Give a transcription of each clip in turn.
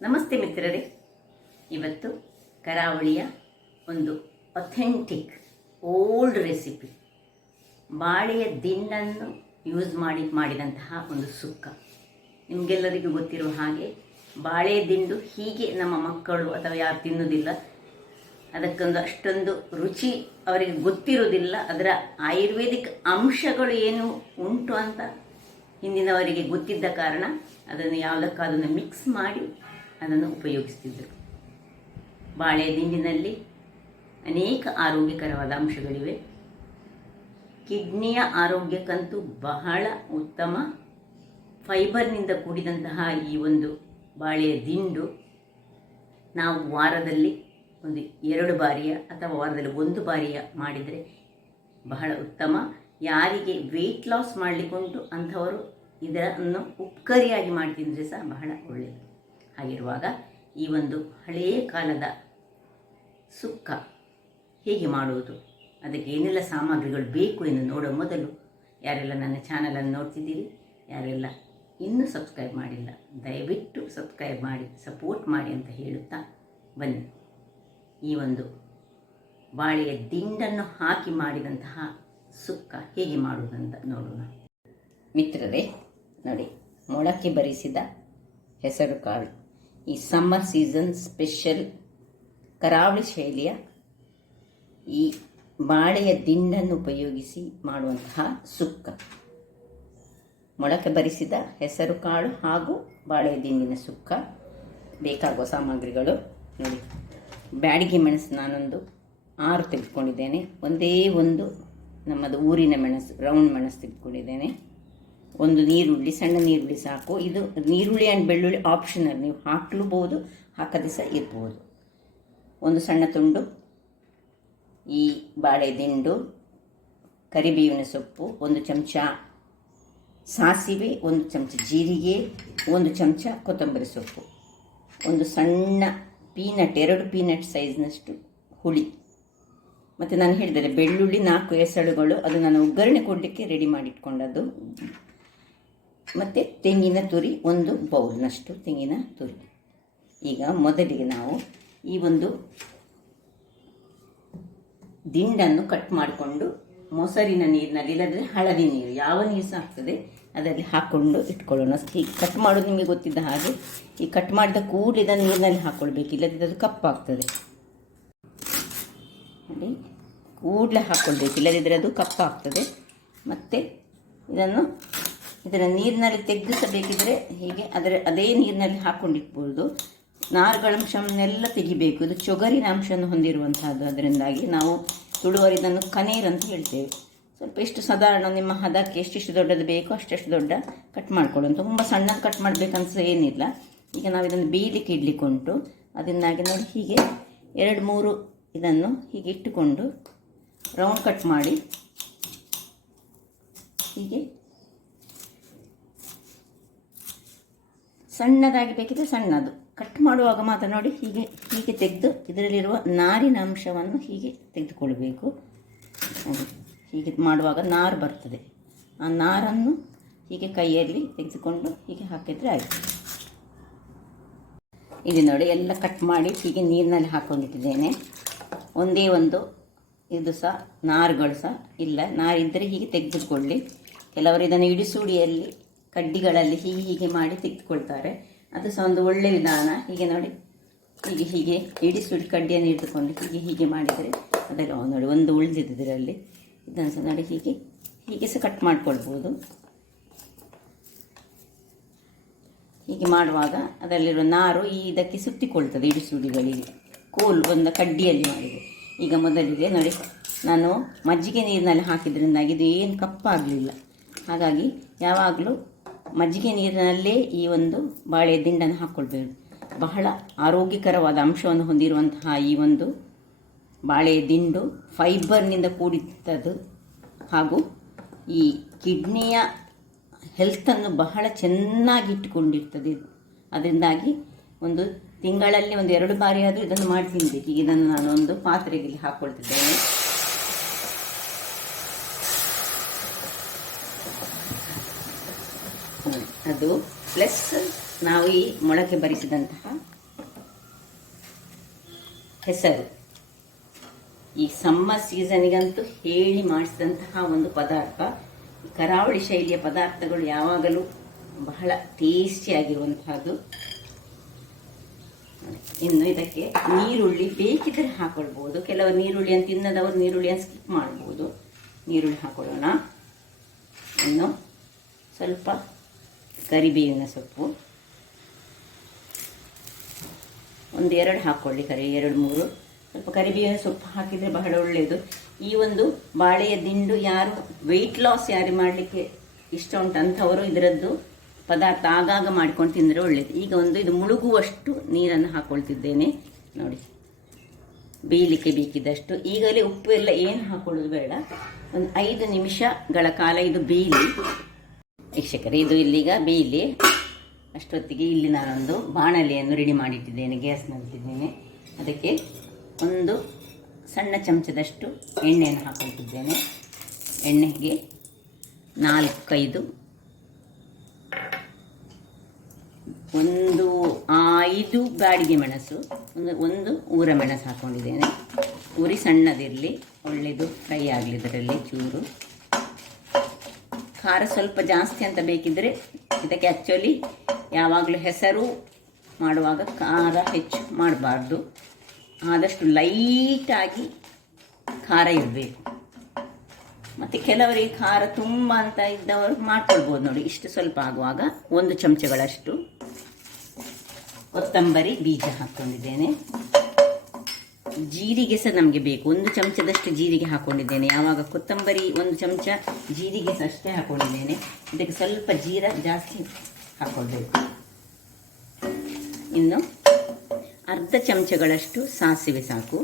ನಮಸ್ತೆ ಮಿತ್ರರೇ, ಇವತ್ತು ಕರಾವಳಿಯ ಒಂದು ಅಥೆಂಟಿಕ್ ಓಲ್ಡ್ ರೆಸಿಪಿ ಬಾಳೆಯ ದಿಂಡನ್ನು ಯೂಸ್ ಮಾಡಿದಂತಹ ಒಂದು ಸುಕ್ಕ. ನಿಮಗೆಲ್ಲರಿಗೂ ಗೊತ್ತಿರುವ ಹಾಗೆ ಬಾಳೆ ದಿಂಡು ಹೀಗೆ ನಮ್ಮ ಮಕ್ಕಳು ಅಥವಾ ಯಾರು ತಿನ್ನುವುದಿಲ್ಲ. ಅದಕ್ಕೊಂದು ಅಷ್ಟೊಂದು ರುಚಿ ಅವರಿಗೆ ಗೊತ್ತಿರುವುದಿಲ್ಲ. ಅದರ ಆಯುರ್ವೇದಿಕ್ ಅಂಶಗಳು ಏನು ಉಂಟು ಅಂತ ಹಿಂದಿನವರಿಗೆ ಗೊತ್ತಿದ್ದ ಕಾರಣ ಅದನ್ನು ಯಾವುದಕ್ಕಾದನ್ನು ಮಿಕ್ಸ್ ಮಾಡಿ ಅದನ್ನು ಉಪಯೋಗಿಸ್ತಿದ್ದರು. ಬಾಳೆ ದಿಂಡಿನಲ್ಲಿ ಅನೇಕ ಆರೋಗ್ಯಕರವಾದ ಅಂಶಗಳಿವೆ. ಕಿಡ್ನಿಯ ಆರೋಗ್ಯಕ್ಕಂತೂ ಬಹಳ ಉತ್ತಮ. ಫೈಬರ್ನಿಂದ ಕೂಡಿದಂತಹ ಈ ಒಂದು ಬಾಳೆಯ ದಿಂಡು ನಾವು ವಾರದಲ್ಲಿ ಒಂದು 2 ಬಾರಿಯ ಅಥವಾ ವಾರದಲ್ಲಿ 1 ಬಾರಿಯ ಮಾಡಿದರೆ ಬಹಳ ಉತ್ತಮ. ಯಾರಿಗೆ ವೆಯ್ಟ್ ಲಾಸ್ ಮಾಡಲಿಕ್ಕುಂಟು ಅಂಥವರು ಇದನ್ನು ಉಪ್ಕರಿಯಾಗಿ ಮಾಡಿ ತಿಂದರೆ ಸಹ ಬಹಳ ಒಳ್ಳೆಯದು. ಹಾಗಿರುವಾಗ ಈ ಒಂದು ಹಳೆಯ ಕಾಲದ ಸುಕ್ಕ ಹೇಗೆ ಮಾಡುವುದು, ಅದಕ್ಕೆ ಏನೆಲ್ಲ ಸಾಮಗ್ರಿಗಳು ಬೇಕು ಎಂದು ನೋಡೋ ಮೊದಲು ಯಾರೆಲ್ಲ ನನ್ನ ಚಾನಲನ್ನು ನೋಡ್ತಿದ್ದೀರಿ, ಯಾರೆಲ್ಲ ಇನ್ನೂ ಸಬ್ಸ್ಕ್ರೈಬ್ ಮಾಡಿಲ್ಲ, ದಯವಿಟ್ಟು ಸಬ್ಸ್ಕ್ರೈಬ್ ಮಾಡಿ ಸಪೋರ್ಟ್ ಮಾಡಿ ಅಂತ ಹೇಳುತ್ತಾ ಬನ್ನಿ ಈ ಒಂದು ಬಾಳೆಯ ದಿಂಡನ್ನು ಹಾಕಿ ಮಾಡಿದಂತಹ ಸುಕ್ಕ ಹೇಗೆ ಮಾಡುವುದಂತ ನೋಡೋಣ. ಮಿತ್ರರೇ ನೋಡಿ, ಮೊಳಕೆ ಬರಿಸಿದ ಹೆಸರು ಕಾಳು, ಈ ಸಮ್ಮರ್ ಸೀಸನ್ ಸ್ಪೆಷಲ್ ಕರಾವಳಿ ಶೈಲಿಯ ಈ ಬಾಳೆಯ ದಿಂಡನ್ನು ಉಪಯೋಗಿಸಿ ಮಾಡುವಂತಹ ಸುಕ್ಕ. ಮೊಳಕೆ ಬರಿಸಿದ ಹೆಸರು ಕಾಳು ಹಾಗೂ ಬಾಳೆಯ ದಿಂಡಿನ ಸುಕ್ಕ. ಬೇಕಾಗುವ ಸಾಮಗ್ರಿಗಳು ನೋಡಿ, ಬ್ಯಾಡಿಗೆ ಮೆಣಸು ನಾನೊಂದು 6 ತೆಗೆದುಕೊಂಡಿದ್ದೇನೆ. ಒಂದೇ ಒಂದು ನಮ್ಮದು ಊರಿನ ಮೆಣಸು, ರೌಂಡ್ ಮೆಣಸು ತೆಗೆದುಕೊಂಡಿದ್ದೇನೆ. ಒಂದು ನೀರುಳ್ಳಿ, ಸಣ್ಣ ನೀರುಳ್ಳಿ ಸಾಕು. ಇದು ನೀರುಳ್ಳಿ ಆ್ಯಂಡ್ ಬೆಳ್ಳುಳ್ಳಿ ಆಪ್ಷನಲ್, ನೀವು ಹಾಕಲೂಬಹುದು, ಹಾಕದೆ ಸಹ ಇರ್ಬೋದು. ಒಂದು ಸಣ್ಣ ತುಂಡು ಈ ಬಾಳೆ ದಿಂಡು, ಕರಿಬೇವಿನ ಸೊಪ್ಪು, 1 ಚಮಚ ಸಾಸಿವೆ, 1 ಚಮಚ ಜೀರಿಗೆ, 1 ಚಮಚ ಕೊತ್ತಂಬರಿ ಸೊಪ್ಪು, ಒಂದು ಸಣ್ಣ ಪೀನಟ್, 2 ಪೀನಟ್ ಸೈಜ್ನಷ್ಟು ಹುಳಿ, ಮತ್ತು ನಾನು ಹೇಳಿದರೆ ಬೆಳ್ಳುಳ್ಳಿ 4 ಎಸಳುಗಳು, ಅದು ನಾನು ಒಗ್ಗರಣೆ ಕೊಡಲಿಕ್ಕೆ ರೆಡಿ ಮಾಡಿಟ್ಕೊಂಡದ್ದು, ಮತ್ತು ತೆಂಗಿನ ತುರಿ 1 ಬೌಲ್ನಷ್ಟು ತೆಂಗಿನ ತುರಿ. ಈಗ ಮೊದಲಿಗೆ ನಾವು ಈ ಒಂದು ದಿಂಡನ್ನು ಕಟ್ ಮಾಡಿಕೊಂಡು ಮೊಸರಿನ ನೀರಿನಲ್ಲಿ, ಇಲ್ಲದ್ರೆ ಹಳದಿ ನೀರು, ಯಾವ ನೀರು ಸಹ ಆಗ್ತದೆ, ಅದರಲ್ಲಿ ಹಾಕ್ಕೊಂಡು ಇಟ್ಕೊಳ್ಳೋಣ. ಹೀಗೆ ಕಟ್ ಮಾಡೋದು ನಿಮಗೆ ಗೊತ್ತಿದ್ದ ಹಾಗೆ ಈ ಕಟ್ ಮಾಡಿದ ಕೂಡಲೇ ಇದನ್ನು ನೀರಿನಲ್ಲಿ ಹಾಕ್ಕೊಳ್ಬೇಕು, ಇಲ್ಲದಿದ್ದರೆ ಅದು ಕಪ್ಪಾಗ್ತದೆ. ನೋಡಿ, ಕೂಡಲೇ ಹಾಕ್ಕೊಳ್ಬೇಕು, ಇಲ್ಲದಿದ್ದರೆ ಅದು ಕಪ್ಪಾಗ್ತದೆ. ಮತ್ತು ಇದನ್ನು ನೀರಿನಲ್ಲಿ ತೆಗೆದಿಸಬೇಕಿದ್ರೆ ಹೀಗೆ ಅದೇ ನೀರಿನಲ್ಲಿ ಹಾಕ್ಕೊಂಡಿಟ್ಬೋದು. ನಾರುಗಳಂಶವನ್ನೆಲ್ಲ ತೆಗಿಬೇಕು. ಇದು ಚೊಗರಿನ ಅಂಶವನ್ನು ಹೊಂದಿರುವಂತಹದ್ದು, ಅದರಿಂದಾಗಿ ನಾವು ತುಳುವರು ಇದನ್ನು ಕನೇರ್ ಅಂತ ಹೇಳ್ತೇವೆ. ಸ್ವಲ್ಪ ಎಷ್ಟು ಸಾಧಾರಣ ನಿಮ್ಮ ಹದಕ್ಕೆ ಎಷ್ಟೆಷ್ಟು ದೊಡ್ಡದು ಬೇಕೋ ಅಷ್ಟೆಷ್ಟು ದೊಡ್ಡ ಕಟ್ ಮಾಡ್ಕೊಳ್ಳೋಣ. ತುಂಬ ಸಣ್ಣ ಕಟ್ ಮಾಡಬೇಕಂತ ಏನಿಲ್ಲ. ಈಗ ನಾವು ಇದನ್ನು ಬೇಯಲಿಕ್ಕೆ ಇಡಲಿಕ್ಕೆ ಉಂಟು. ಅದರಿಂದಾಗಿ ನೋಡಿ, ಹೀಗೆ 2-3 ಇದನ್ನು ಹೀಗೆ ಇಟ್ಟುಕೊಂಡು ರೌಂಡ್ ಕಟ್ ಮಾಡಿ, ಹೀಗೆ ಸಣ್ಣದಾಗಿ ಬೇಕಿದ್ರೆ ಸಣ್ಣದು ಕಟ್ ಮಾಡುವಾಗ ಮಾತ್ರ ನೋಡಿ, ಹೀಗೆ ತೆಗೆದು ಇದರಲ್ಲಿರುವ ನಾರಿನ ಅಂಶವನ್ನು ಹೀಗೆ ತೆಗೆದುಕೊಳ್ಬೇಕು. ಹೀಗೆ ಮಾಡುವಾಗ ನಾರು ಬರ್ತದೆ, ಆ ನಾರನ್ನು ಹೀಗೆ ಕೈಯಲ್ಲಿ ತೆಗೆದುಕೊಂಡು ಹೀಗೆ ಹಾಕಿದರೆ ಆಯಿತು. ಇದು ನೋಡಿ, ಎಲ್ಲ ಕಟ್ ಮಾಡಿ ಹೀಗೆ ನೀರಿನಲ್ಲಿ ಹಾಕ್ಕೊಂಡಿಟ್ಟಿದ್ದೇನೆ. ಒಂದೇ ಒಂದು ಇದು ಸಹ ನಾರುಗಳು ಸಹ ಇಲ್ಲ, ನಾರಿದ್ದರೆ ಹೀಗೆ ತೆಗೆದುಕೊಳ್ಳಿ. ಕೆಲವರು ಇದನ್ನು ಇಡಿಸುಡಿಯಲ್ಲಿ ಕಡ್ಡಿಗಳಲ್ಲಿ ಹೀಗೆ ಮಾಡಿ ತೆಗೆದುಕೊಳ್ತಾರೆ, ಅದು ಸಹ ಒಂದು ಒಳ್ಳೆಯ ವಿಧಾನ. ಹೀಗೆ ನೋಡಿ, ಹೀಗೆ ಇಡಿಸುಡಿ ಕಡ್ಡಿಯನ್ನು ಹಿಡಿದುಕೊಂಡು ಹೀಗೆ ಮಾಡಿದರೆ ಅದೆಲ್ಲ ನೋಡಿ ಒಂದು ಉಳಿದಿದ್ದರಲ್ಲಿ ಇದನ್ನು ಸಹ ನೋಡಿ ಹೀಗೆ ಸಹ ಕಟ್ ಮಾಡ್ಕೊಳ್ಬೋದು. ಹೀಗೆ ಮಾಡುವಾಗ ಅದರಲ್ಲಿರುವ ನಾರು ಇದಕ್ಕೆ ಸುತ್ತಿಕೊಳ್ತದೆ, ಇಡಿಸುಡಿಗಳಿಗೆ. ಕೋಲು ಒಂದು ಕಡ್ಡಿಯಲ್ಲಿ ಮಾಡಿದೆ. ಈಗ ಮೊದಲಿಗೆ ನೋಡಿ, ನಾನು ಮಜ್ಜಿಗೆ ನೀರಿನಲ್ಲಿ ಹಾಕಿದ್ರಿಂದಾಗಿ ಇದು ಏನು ಕಪ್ಪಾಗಲಿಲ್ಲ. ಹಾಗಾಗಿ ಯಾವಾಗಲೂ ಮಜ್ಜಿಗೆ ನೀರಿನಲ್ಲೇ ಈ ಒಂದು ಬಾಳೆ ದಿಂಡನ್ನು ಹಾಕ್ಕೊಳ್ಬೇಕು. ಬಹಳ ಆರೋಗ್ಯಕರವಾದ ಅಂಶವನ್ನು ಹೊಂದಿರುವಂತಹ ಈ ಒಂದು ಬಾಳೆ ದಿಂಡು ಫೈಬರ್ನಿಂದ ಕೂಡಿದ್ದದು, ಹಾಗೂ ಈ ಕಿಡ್ನಿಯ ಹೆಲ್ತನ್ನು ಬಹಳ ಚೆನ್ನಾಗಿ ಇಟ್ಟುಕೊಂಡಿರ್ತದೆ. ಅದರಿಂದಾಗಿ ಒಂದು ತಿಂಗಳಲ್ಲಿ 1-2 ಬಾರಿ ಆದರೂ ಇದನ್ನು ಮಾಡಿ ತಿನ್ನಬೇಕು. ಈಗ ಇದನ್ನು ನಾನು ಒಂದು ಪಾತ್ರೆಗೆ ಹಾಕ್ಕೊಳ್ತಿದ್ದೇನೆ. ಅದು ಪ್ಲಸ್ ನಾವು ಈ ಮೊಳಕೆ ಬರಿಸಿದಂತಹ ಹೆಸರು. ಈ ಸಮ್ಮರ್ ಸೀಸನಿಗಂತೂ ಹೇಳಿ ಮಾಡಿಸಿದಂತಹ ಒಂದು ಪದಾರ್ಥ. ಕರಾವಳಿ ಶೈಲಿಯ ಪದಾರ್ಥಗಳು ಯಾವಾಗಲೂ ಬಹಳ ಟೇಸ್ಟಿಯಾಗಿರುವಂತಹದ್ದು. ಇನ್ನು ಇದಕ್ಕೆ ನೀರುಳ್ಳಿ ಬೇಕಿದ್ರೆ ಹಾಕೊಳ್ಬೋದು. ಕೆಲವರು ನೀರುಳ್ಳಿಯನ್ನು ತಿನ್ನದವರು ನೀರುಳ್ಳಿಯನ್ನು ಸ್ಕಿಪ್ ಮಾಡ್ಬೋದು. ನೀರುಳ್ಳಿ ಹಾಕೊಳ್ಳೋಣ. ಇನ್ನು ಸ್ವಲ್ಪ ಕರಿಬೇವಿನ ಸೊಪ್ಪು, 1-2 ಹಾಕ್ಕೊಳ್ಳಿ. 2-3 ಸ್ವಲ್ಪ ಕರಿಬೇವಿನ ಸೊಪ್ಪು ಹಾಕಿದರೆ ಬಹಳ ಒಳ್ಳೆಯದು. ಈ ಒಂದು ಬಾಳೆಯ ದಿಂಡು ಯಾರು ವೆಯ್ಟ್ ಲಾಸ್ ಯಾರು ಮಾಡಲಿಕ್ಕೆ ಇಷ್ಟ ಉಂಟಂಥವರು ಇದರದ್ದು ಪದಾರ್ಥ ಆಗಾಗ ಮಾಡ್ಕೊಂಡು ತಿಂದರೆ ಒಳ್ಳೆಯದು. ಈಗ ಇದು ಮುಳುಗುವಷ್ಟು ನೀರನ್ನು ಹಾಕ್ಕೊಳ್ತಿದ್ದೇನೆ ನೋಡಿ, ಬೇಯಲಿಕ್ಕೆ ಬೇಕಿದ್ದಷ್ಟು. ಈಗಲೇ ಉಪ್ಪು ಎಲ್ಲ ಏನು ಹಾಕೊಳ್ಳೋದು ಬೇಡ, ಒಂದು 5 ನಿಮಿಷಗಳ ಕಾಲ ಇದು ಬೇಯಲಿ. ವೀಕ್ಷಕರೇ, ಇದು ಇಲ್ಲಿಗ ಬೇಯಲಿ. ಅಷ್ಟೊತ್ತಿಗೆ ಇಲ್ಲಿ ನಾನೊಂದು ಬಾಣಲೆಯನ್ನು ರೆಡಿ ಮಾಡಿಟ್ಟಿದ್ದೇನೆ, ಗ್ಯಾಸ್ನಲ್ಲಿಟ್ಟಿದ್ದೇನೆ. ಅದಕ್ಕೆ ಒಂದು ಸಣ್ಣ ಚಮಚದಷ್ಟು ಎಣ್ಣೆಯನ್ನು ಹಾಕೊಳ್ತಿದ್ದೇನೆ. ಎಣ್ಣೆಗೆ 4-5 5 ಬ್ಯಾಡಿಗೆ ಮೆಣಸು, ಒಂದು ಊರ ಮೆಣಸು ಹಾಕ್ಕೊಂಡಿದ್ದೇನೆ. ಉರಿ ಸಣ್ಣದಿರಲಿ, ಒಳ್ಳೆಯದು ಫ್ರೈ ಆಗಲಿ. ಇದರಲ್ಲಿ ಚೂರು ಖಾರ ಸ್ವಲ್ಪ ಜಾಸ್ತಿ ಅಂತ ಬೇಕಿದ್ದರೆ ಇದಕ್ಕೆ ಆ್ಯಕ್ಚುಲಿ ಯಾವಾಗಲೂ ಹೆಸರು ಮಾಡುವಾಗ ಖಾರ ಹೆಚ್ಚು ಮಾಡಬಾರ್ದು, ಆದಷ್ಟು ಲೈಟಾಗಿ ಖಾರ ಇರಬೇಕು. ಮತ್ತು ಕೆಲವರಿಗೆ ಖಾರ ತುಂಬ ಅಂತ ಇದ್ದವರು ಮಾಡ್ಕೊಳ್ಬೋದು ನೋಡಿ. ಇಷ್ಟು ಸ್ವಲ್ಪ ಆಗುವಾಗ 1 ಚಮಚಗಳಷ್ಟು ಕೊತ್ತಂಬರಿ ಬೀಜ ಹಾಕ್ಕೊಂಡಿದ್ದೇನೆ. ಜೀರಿಗೆ ಸಹ ನಮಗೆ ಬೇಕು, 1 ಚಮಚದಷ್ಟು ಜೀರಿಗೆ ಹಾಕ್ಕೊಂಡಿದ್ದೇನೆ. ಯಾವಾಗ ಕೊತ್ತಂಬರಿ 1 ಚಮಚ, ಜೀರಿಗೆ ಸಹ ಅಷ್ಟೇ ಹಾಕ್ಕೊಂಡಿದ್ದೇನೆ. ಇದಕ್ಕೆ ಸ್ವಲ್ಪ ಜೀರ ಜಾಸ್ತಿ ಹಾಕ್ಕೊಳ್ಬೇಕು. ಇನ್ನು ಅರ್ಧ ಚಮಚಗಳಷ್ಟು ಸಾಸಿವೆ ಸಾಕು.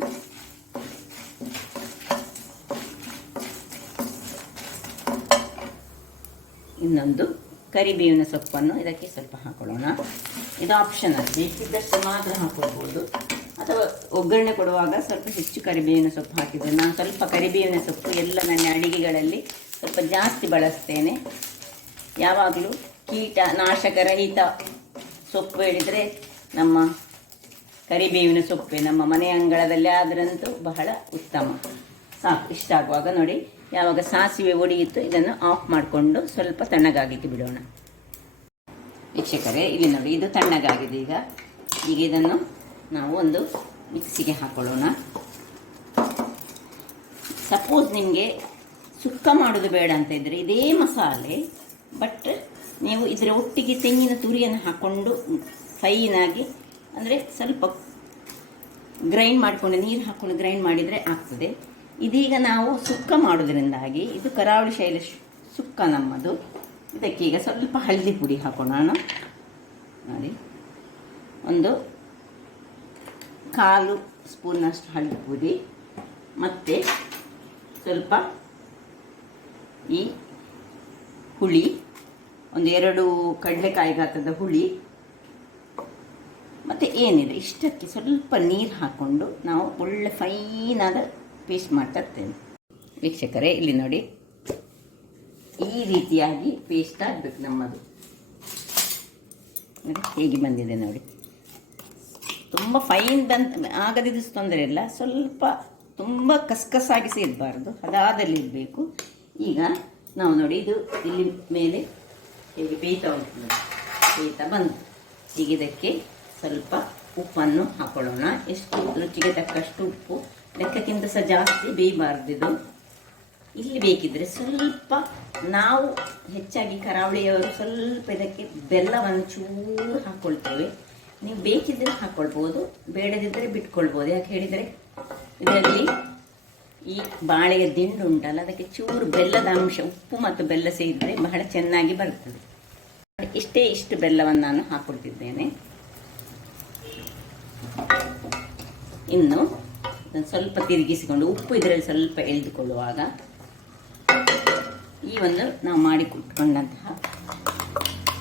ಇನ್ನೊಂದು ಕರಿಬೇವಿನ ಸೊಪ್ಪನ್ನು ಇದಕ್ಕೆ ಸ್ವಲ್ಪ ಹಾಕೊಳ್ಳೋಣ. ಇದು ಆಪ್ಷನಲ್, ಬೇಕಿದ್ದಷ್ಟು ಮಾತ್ರ ಹಾಕೊಳ್ಬೋದು. ಅಥವಾ ಒಗ್ಗರಣೆ ಕೊಡುವಾಗ ಸ್ವಲ್ಪ ಹೆಚ್ಚು ಕರಿಬೇವಿನ ಸೊಪ್ಪು ಹಾಕಿದರೆ, ನಾನು ಸ್ವಲ್ಪ ಕರಿಬೇವಿನ ಸೊಪ್ಪು ಎಲ್ಲ ನನ್ನ ಅಡಿಗೆಗಳಲ್ಲಿ ಸ್ವಲ್ಪ ಜಾಸ್ತಿ ಬಳಸ್ತೇನೆ. ಯಾವಾಗಲೂ ಕೀಟನಾಶಕರಹಿತ ಸೊಪ್ಪು ಹೇಳಿದರೆ ನಮ್ಮ ಕರಿಬೇವಿನ ಸೊಪ್ಪೆ. ನಮ್ಮ ಮನೆ ಅಂಗಳದಲ್ಲಿ ಆದ್ರಂತೂ ಬಹಳ ಉತ್ತಮ. ಸಾಕು, ಇಷ್ಟ ಆಗುವಾಗ ನೋಡಿ, ಯಾವಾಗ ಸಾಸಿವೆ ಒಡೆಯಿತು ಇದನ್ನು ಆಫ್ ಮಾಡಿಕೊಂಡು ಸ್ವಲ್ಪ ತಣ್ಣಗಾಗಲಿಕ್ಕೆ ಬಿಡೋಣ. ವೀಕ್ಷಕರೇ, ಇಲ್ಲಿ ನೋಡಿ, ಇದು ತಣ್ಣಗಾಗಿದೆ. ಈಗ ಇದನ್ನು ನಾವು ಒಂದು ಮಿಕ್ಸಿಗೆ ಹಾಕೊಳ್ಳೋಣ. ಸಪೋಸ್ ನಿಮಗೆ ಸುಕ್ಕ ಮಾಡೋದು ಬೇಡ ಅಂತ ಇದ್ದರೆ ಇದೇ ಮಸಾಲೆ, ಬಟ್ ನೀವು ಇದರ ಒಟ್ಟಿಗೆ ತೆಂಗಿನ ತುರಿಯನ್ನು ಹಾಕ್ಕೊಂಡು ಫೈನಾಗಿ, ಅಂದರೆ ಸ್ವಲ್ಪ ಗ್ರೈಂಡ್ ಮಾಡಿಕೊಂಡು ನೀರು ಹಾಕ್ಕೊಂಡು ಗ್ರೈಂಡ್ ಮಾಡಿದರೆ ಆಗ್ತದೆ. ಇದೀಗ ನಾವು ಸುಕ್ಕ ಮಾಡೋದ್ರಿಂದಾಗಿ ಇದು ಕರಾವಳಿ ಶೈಲಿ ಸುಕ್ಕ ನಮ್ಮದು. ಇದಕ್ಕೀಗ ಸ್ವಲ್ಪ ಹಳದಿ ಪುಡಿ ಹಾಕೋಣ ನೋಡಿ. 1/4 ಸ್ಪೂನಷ್ಟು ಹಳದಿ ಪುಡಿ, ಮತ್ತು ಸ್ವಲ್ಪ ಈ ಹುಳಿ, 1-2 ಕಡಲೆಕಾಯಿ ಗಾತ್ರದ ಹುಳಿ, ಮತ್ತು ಏನಿದೆ ಇಷ್ಟಕ್ಕೆ ಸ್ವಲ್ಪ ನೀರು ಹಾಕ್ಕೊಂಡು ನಾವು ಒಳ್ಳೆ ಫೈನಾದ ಪೇಸ್ಟ್ ಮಾಡ್ತಾ ಇರ್ತೇನೆ. ವೀಕ್ಷಕರೇ, ಇಲ್ಲಿ ನೋಡಿ, ಈ ರೀತಿಯಾಗಿ ಪೇಸ್ಟ್ ಆಗಬೇಕು ನಮ್ಮದು. ಹೇಗೆ ಬಂದಿದೆ ನೋಡಿ. ತುಂಬ ಫೈನ್ ಆಗದಿದ್ದು ತೊಂದರೆ ಇಲ್ಲ, ಸ್ವಲ್ಪ ತುಂಬ ಕಸ್ಕಸಾಗಿ ಸೇರಬಾರ್ದು, ಅದಾದಲ್ಲಿ ಇರಬೇಕು. ಈಗ ನಾವು ನೋಡಿ, ಇದು ಇಲ್ಲಿ ಮೇಲೆ ಹೇಗೆ ಬೇಯ್ತಾ ಉಂಟು, ಬೇಯ್ತಾ ಬಂತು. ಈಗ ಇದಕ್ಕೆ ಸ್ವಲ್ಪ ಉಪ್ಪನ್ನು ಹಾಕೊಳ್ಳೋಣ. ಎಷ್ಟು ರುಚಿಗೆ ತಕ್ಕಷ್ಟು ಉಪ್ಪು, ಲೆಕ್ಕಕ್ಕಿಂತ ಸಹ ಜಾಸ್ತಿ ಬೇಯಬಾರ್ದಿದು. ಇಲ್ಲಿ ಬೇಕಿದ್ರೆ ಸ್ವಲ್ಪ, ನಾವು ಹೆಚ್ಚಾಗಿ ಕರಾವಳಿಯವರು ಸ್ವಲ್ಪ ಇದಕ್ಕೆ ಬೆಲ್ಲವನ್ನು ಚೂರು ಹಾಕ್ಕೊಳ್ತೇವೆ. ನೀವು ಬೇಕಿದ್ದರೆ ಹಾಕ್ಕೊಳ್ಬೋದು, ಬೇಡದಿದ್ದರೆ ಬಿಟ್ಕೊಳ್ಬೋದು. ಯಾಕೆ ಹೇಳಿದರೆ ಇದರಲ್ಲಿ ಈ ಬಾಳೆಯ ದಿಂಡು ಉಂಟಲ್ಲ, ಅದಕ್ಕೆ ಚೂರು ಬೆಲ್ಲದ ಅಂಶ, ಉಪ್ಪು ಮತ್ತು ಬೆಲ್ಲ ಸೇರಿದರೆ ಬಹಳ ಚೆನ್ನಾಗಿ ಬರ್ತದೆ. ಇಷ್ಟು ಬೆಲ್ಲವನ್ನು ನಾನು ಹಾಕ್ಕೊಳ್ತಿದ್ದೇನೆ. ಇನ್ನು ಸ್ವಲ್ಪ ತಿರುಗಿಸಿಕೊಂಡು, ಉಪ್ಪು ಇದರಲ್ಲಿ ಸ್ವಲ್ಪ ಎಳೆದುಕೊಳ್ಳುವಾಗ ಈ ಒಂದು ನಾವು ಮಾಡಿಕೊಟ್ಕೊಂಡಂತಹ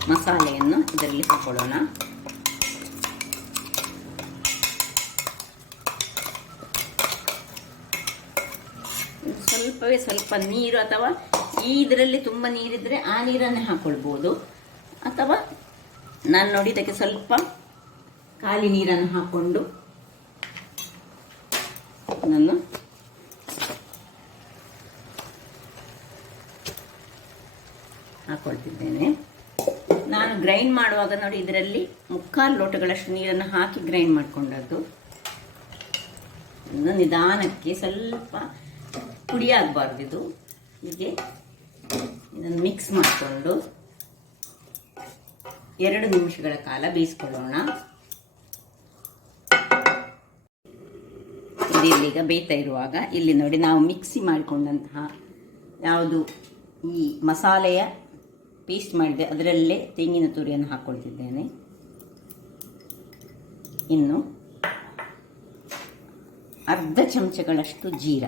ಮಸಾಲೆಯನ್ನು ಇದರಲ್ಲಿ ಹಾಕೊಳ್ಳೋಣ. ಸ್ವಲ್ಪ ನೀರು, ಅಥವಾ ಇದರಲ್ಲಿ ತುಂಬ ನೀರಿದ್ದರೆ ಆ ನೀರನ್ನೇ ಹಾಕ್ಕೊಳ್ಬೋದು. ಅಥವಾ ನಾನು ನೋಡಿ ಇದಕ್ಕೆ ಸ್ವಲ್ಪ ಖಾಲಿ ನೀರನ್ನು ಹಾಕ್ಕೊಂಡು ನಾನು ಹಾಕ್ಕೊಳ್ತಿದ್ದೇನೆ. ನಾನು ಗ್ರೈಂಡ್ ಮಾಡುವಾಗ ನೋಡಿ ಇದರಲ್ಲಿ 3/4 ಲೋಟಗಳಷ್ಟು ನೀರನ್ನು ಹಾಕಿ ಗ್ರೈಂಡ್ ಮಾಡಿಕೊಂಡದ್ದು. ನಿಧಾನಕ್ಕೆ ಸ್ವಲ್ಪ ಪುಡಿ ಆಗಬಾರ್ದು ಇದು. ಹೀಗೆ ಇದನ್ನು ಮಿಕ್ಸ್ ಮಾಡಿಕೊಂಡು 2 ನಿಮಿಷಗಳ ಕಾಲ ಬೇಯಿಸ್ಕೊಳ್ಳೋಣ. ಇದೀಗ ಬೇಯ್ತಾ ಇರುವಾಗ ಇಲ್ಲಿ ನೋಡಿ ನಾವು ಮಿಕ್ಸಿ ಮಾಡಿಕೊಂಡಂತಹ ಯಾವುದು ಈ ಮಸಾಲೆಯ ಪೇಸ್ಟ್ ಮಾಡಿದೆ ಅದರಲ್ಲೇ ತೆಂಗಿನ ತುರಿಯನ್ನು ಹಾಕ್ಕೊಳ್ತಿದ್ದೇನೆ. ಇನ್ನು ಅರ್ಧ ಚಮಚಗಳಷ್ಟು ಜೀರ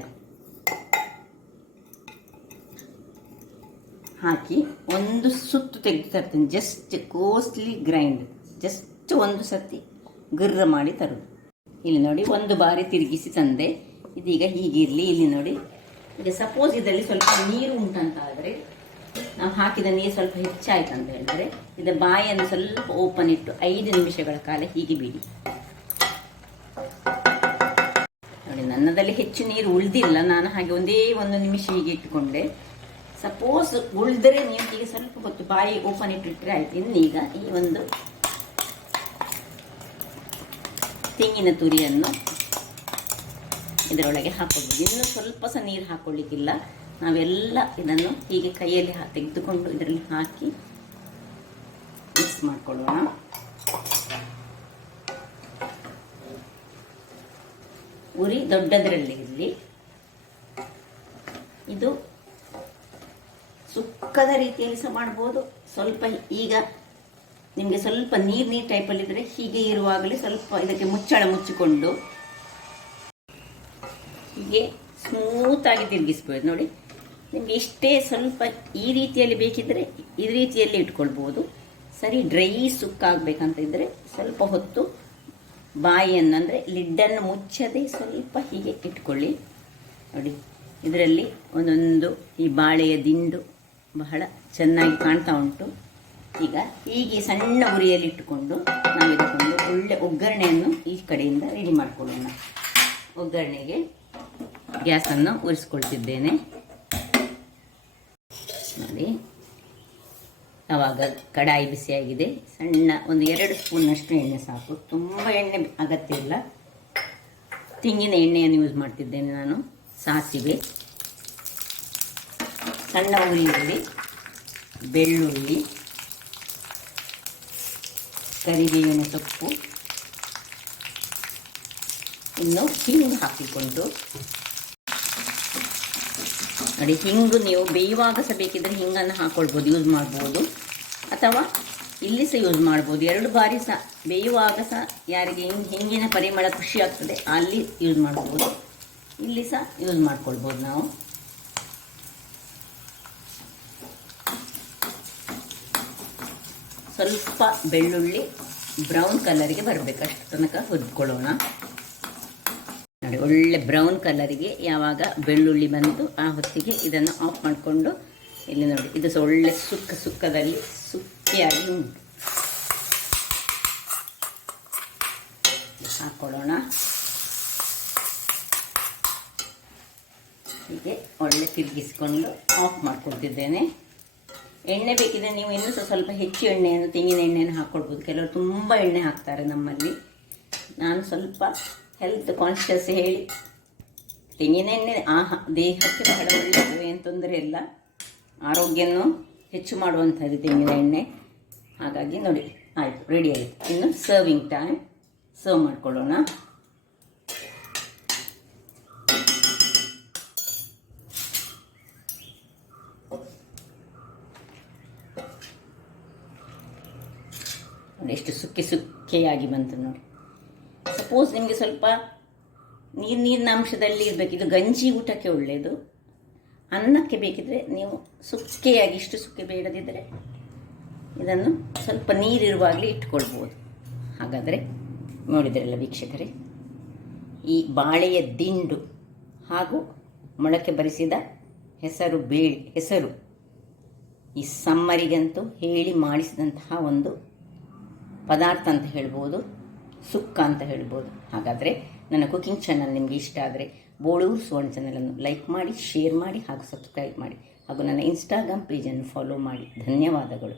ಹಾಕಿ ಒಂದು ಸುತ್ತು ತೆಗೆದು ತರ್ತೀನಿ. ಜಸ್ಟ್ ಕೋಸ್ಟ್ಲಿ ಗ್ರೈಂಡ್, ಜಸ್ಟ್ ಒಂದು ಸತಿ ಗುರ್ರ ಮಾಡಿ ತರೋದು. ಇಲ್ಲಿ ನೋಡಿ ಒಂದು ಬಾರಿ ತಿರುಗಿಸಿ ತಂದೆ. ಇದೀಗ ಹೀಗಿರಲಿ. ಇಲ್ಲಿ ನೋಡಿ, ಈಗ ಸಪೋಸ್ ಇದರಲ್ಲಿ ಸ್ವಲ್ಪ ನೀರು ಉಂಟಂತ ಆದರೆ, ನಾವು ಹಾಕಿದ ನೀರು ಸ್ವಲ್ಪ ಹೆಚ್ಚಾಯ್ತು ಅಂತ ಹೇಳಿದ್ರೆ ಇದರ ಬಾಯನ್ನು ಸ್ವಲ್ಪ ಓಪನ್ ಇಟ್ಟು 5 ನಿಮಿಷಗಳ ಕಾಲ ಹೀಗೆ ಬಿಡಿ. ನೋಡಿ, ನನ್ನದಲ್ಲಿ ಹೆಚ್ಚು ನೀರು ಉಳಿದಿಲ್ಲ. ನಾನು ಹಾಗೆ ಒಂದೇ 1 ನಿಮಿಷ ಹೀಗೆ ಇಟ್ಟುಕೊಂಡೆ. ಸಪೋಸ್ ಉಳಿದರೆ ನೀವು ಈಗ ಸ್ವಲ್ಪ ಹೊತ್ತು ಬಾಯಿ ಓಪನ್ ಇಟ್ಟಿಟ್ಟರೆ ಆಯ್ತು. ಇನ್ನೀಗ ಈ ಒಂದು ತೆಂಗಿನ ತುರಿಯನ್ನು ಇದರೊಳಗೆ ಹಾಕೊಳ್ಬೋದು. ಇನ್ನು ಸ್ವಲ್ಪ ಸಹ ನೀರು ಹಾಕೊಳ್ಳಿಕ್ಕಿಲ್ಲ. ನಾವೆಲ್ಲ ಇದನ್ನು ಹೀಗೆ ಕೈಯಲ್ಲಿ ತೆಗೆದುಕೊಂಡು ಇದರಲ್ಲಿ ಹಾಕಿ ಮಿಕ್ಸ್ ಮಾಡಿಕೊಳ್ಳೋಣ. ಉರಿ ದೊಡ್ಡದರಲ್ಲಿ ಇರಲಿ. ಇದು ಸುಕ್ಕದ ರೀತಿಯಲ್ಲಿ ಸಹ ಮಾಡ್ಬೋದು. ಸ್ವಲ್ಪ ಈಗ ನಿಮಗೆ ಸ್ವಲ್ಪ ನೀರು ಟೈಪಲ್ಲಿದ್ದರೆ ಹೀಗೆ ಇರುವಾಗಲೇ ಸ್ವಲ್ಪ ಇದಕ್ಕೆ ಮುಚ್ಚಳ ಮುಚ್ಚಿಕೊಂಡು ಹೀಗೆ ಸ್ಮೂತಾಗಿ ತಿರುಗಿಸ್ಬೋದು. ನೋಡಿ, ನಿಮಗೆ ಇಷ್ಟೇ ಸ್ವಲ್ಪ ಈ ರೀತಿಯಲ್ಲಿ ಬೇಕಿದ್ದರೆ ಈ ರೀತಿಯಲ್ಲಿ ಇಟ್ಕೊಳ್ಬೋದು. ಸರಿ ಡ್ರೈ ಸುಕ್ಕಾಗಬೇಕಂತ ಇದ್ದರೆ ಸ್ವಲ್ಪ ಹೊತ್ತು ಬಾಯಿಯನ್ನು ಅಂದರೆ ಲಿಡ್ಡನ್ನು ಮುಚ್ಚದೆ ಸ್ವಲ್ಪ ಹೀಗೆ ಇಟ್ಕೊಳ್ಳಿ. ನೋಡಿ, ಇದರಲ್ಲಿ ಒಂದೊಂದು ಈ ಬಾಳೆಯ ದಿಂಡು ಬಹಳ ಚೆನ್ನಾಗಿ ಕಾಣ್ತಾ ಉಂಟು. ಈಗ ಹೀಗೆ ಸಣ್ಣ ಉರಿಯಲ್ಲಿ ಇಟ್ಟುಕೊಂಡು ನಾವು ಇದಕ್ಕೊಂದು ಒಳ್ಳೆ ಒಗ್ಗರಣೆಯನ್ನು ಈ ಕಡೆಯಿಂದ ರೆಡಿ ಮಾಡಿಕೊಳ್ಳೋಣ. ಒಗ್ಗರಣೆಗೆ ಗ್ಯಾಸನ್ನು ಉರಿಸ್ಕೊಳ್ತಿದ್ದೇನೆ. ನೋಡಿ, ಆವಾಗ ಕಡಾಯಿ ಬಿಸಿಯಾಗಿದೆ. ಸಣ್ಣ ಒಂದು 2 ಸ್ಪೂನ್ನಷ್ಟು ಎಣ್ಣೆ ಸಾಕು. ತುಂಬ ಎಣ್ಣೆ ಅಗತ್ಯ ಇಲ್ಲ. ತೆಂಗಿನ ಎಣ್ಣೆಯನ್ನು ಯೂಸ್ ಮಾಡ್ತಿದ್ದೇನೆ ನಾನು. ಸಾಸಿವೆ, ಸಣ್ಣ ಉರಿಯಲ್ಲಿ ಬೆಳ್ಳುಳ್ಳಿ, ಕರಿಬೇವಿನ ಸೊಪ್ಪು, ಇನ್ನು ಹಿಂಗು ಹಾಕಿಕೊಂಡು ನೋಡಿ. ಹಿಂಗು ನೀವು ಬೇಯುವಾಗ ಸಹ ಬೇಕಿದ್ರೆ ಹಿಂಗನ್ನು ಹಾಕ್ಕೊಳ್ಬೋದು, ಯೂಸ್ ಮಾಡ್ಬೋದು. ಅಥವಾ ಇಲ್ಲಿ ಸಹ ಯೂಸ್ ಮಾಡ್ಬೋದು. 2 ಬಾರಿ ಸಹ ಬೇಯುವಾಗ ಸಹ ಯಾರಿಗೆ ಹಿಂಗಿನ ಪರಿಮಳ ಖುಷಿ ಆಗ್ತದೆ ಅಲ್ಲಿ ಯೂಸ್ ಮಾಡ್ಬೋದು. ಇಲ್ಲಿ ಸಹ ಯೂಸ್ ಮಾಡ್ಕೊಳ್ಬೋದು ನಾವು. ಸ್ವಲ್ಪ ಬೆಳ್ಳುಳ್ಳಿ ಬ್ರೌನ್ ಕಲರಿಗೆ ಬರಬೇಕು, ಅಷ್ಟು ತನಕ ಹುರ್ಕೊಳ್ಳೋಣ. ನೋಡಿ, ಒಳ್ಳೆ ಬ್ರೌನ್ ಕಲರಿಗೆ ಯಾವಾಗ ಬೆಳ್ಳುಳ್ಳಿ ಬಂದು ಆ ಹೊತ್ತಿಗೆ ಇದನ್ನು ಆಫ್ ಮಾಡಿಕೊಂಡು ಇಲ್ಲಿ ನೋಡಿ, ಇದು ಸಹ ಒಳ್ಳೆ ಸುಕ್ಕದಲ್ಲಿ ಸುಕ್ಕಿಯಾಗಿ ಉಂಟು. ಹಾಕ್ಕೊಳ್ಳೋಣ. ಹೀಗೆ ಒಳ್ಳೆ ತಿರುಗಿಸ್ಕೊಂಡು ಆಫ್ ಮಾಡ್ಕೊಳ್ತಿದ್ದೇನೆ. ಎಣ್ಣೆ ಬೇಕಿದ್ರೆ ನೀವು ಇನ್ನೂ ಸ್ವಲ್ಪ ಹೆಚ್ಚು ಎಣ್ಣೆಯನ್ನು, ತೆಂಗಿನ ಎಣ್ಣೆಯನ್ನು ಹಾಕ್ಕೊಳ್ಬೋದು. ಕೆಲವರು ತುಂಬ ಎಣ್ಣೆ ಹಾಕ್ತಾರೆ ನಮ್ಮಲ್ಲಿ. ನಾನು ಸ್ವಲ್ಪ ಹೆಲ್ತ್ ಕಾನ್ಷಿಯಸ್ ಹೇಳಿ ತೆಂಗಿನ ಎಣ್ಣೆ ದೇಹಕ್ಕೆ ಬಹಳ ಒಳ್ಳೆಯದು, ಏನು ತೊಂದರೆ ಇಲ್ಲ. ಆರೋಗ್ಯವನ್ನು ಹೆಚ್ಚು ಮಾಡುವಂಥದ್ದು ತೆಂಗಿನ ಎಣ್ಣೆ. ಹಾಗಾಗಿ ನೋಡಿ, ಆಯಿತು, ರೆಡಿ ಆಯಿತು. ಇನ್ನು ಸರ್ವಿಂಗ್ ಟೈಮ್, ಸರ್ವ್ ಮಾಡ್ಕೊಳ್ಳೋಣ. ನೋಡಿ, ಎಷ್ಟು ಸುಕ್ಕೆಯಾಗಿ ಬಂತು ನೋಡಿ. ಸಪೋಸ್ ನಿಮಗೆ ಸ್ವಲ್ಪ ನೀರಿನ ಅಂಶದಲ್ಲಿ ಇರಬೇಕು. ಇದು ಗಂಜಿ ಊಟಕ್ಕೆ ಒಳ್ಳೆಯದು. ಅನ್ನಕ್ಕೆ ಬೇಕಿದ್ರೆ ನೀವು ಸುಕ್ಕೆಯಾಗಿ, ಇಷ್ಟು ಸುಕ್ಕೆ ಬೇಡದಿದ್ದರೆ ಇದನ್ನು ಸ್ವಲ್ಪ ನೀರಿರುವಾಗಲೇ ಇಟ್ಕೊಳ್ಬೋದು. ಹಾಗಾದರೆ ನೋಡಿದ್ರಲ್ಲ ವೀಕ್ಷಕರೇ, ಈ ಬಾಳೆಯ ದಿಂಡು ಹಾಗೂ ಮೊಳಕೆ ಬರಿಸಿದ ಹೆಸರು ಈ ಸಮ್ಮರಿಗಂತೂ ಹೇಳಿ ಮಾಡಿಸಿದಂತಹ ಒಂದು ಪದಾರ್ಥ ಅಂತ ಹೇಳ್ಬೋದು, ಸುಕ್ಕ ಅಂತ ಹೇಳ್ಬೋದು. ಹಾಗಾದರೆ ನನ್ನ ಕುಕಿಂಗ್ ಚಾನಲ್ ನಿಮಗೆ ಇಷ್ಟ ಆದರೆ ಬೋಳೂರು ಸುವರ್ಣ ಚಾನಲನ್ನು ಲೈಕ್ ಮಾಡಿ, ಶೇರ್ ಮಾಡಿ ಹಾಗೂ ಸಬ್ಸ್ಕ್ರೈಬ್ ಮಾಡಿ ಹಾಗೂ ನನ್ನ ಇನ್ಸ್ಟಾಗ್ರಾಮ್ ಪೇಜನ್ನು ಫಾಲೋ ಮಾಡಿ. ಧನ್ಯವಾದಗಳು.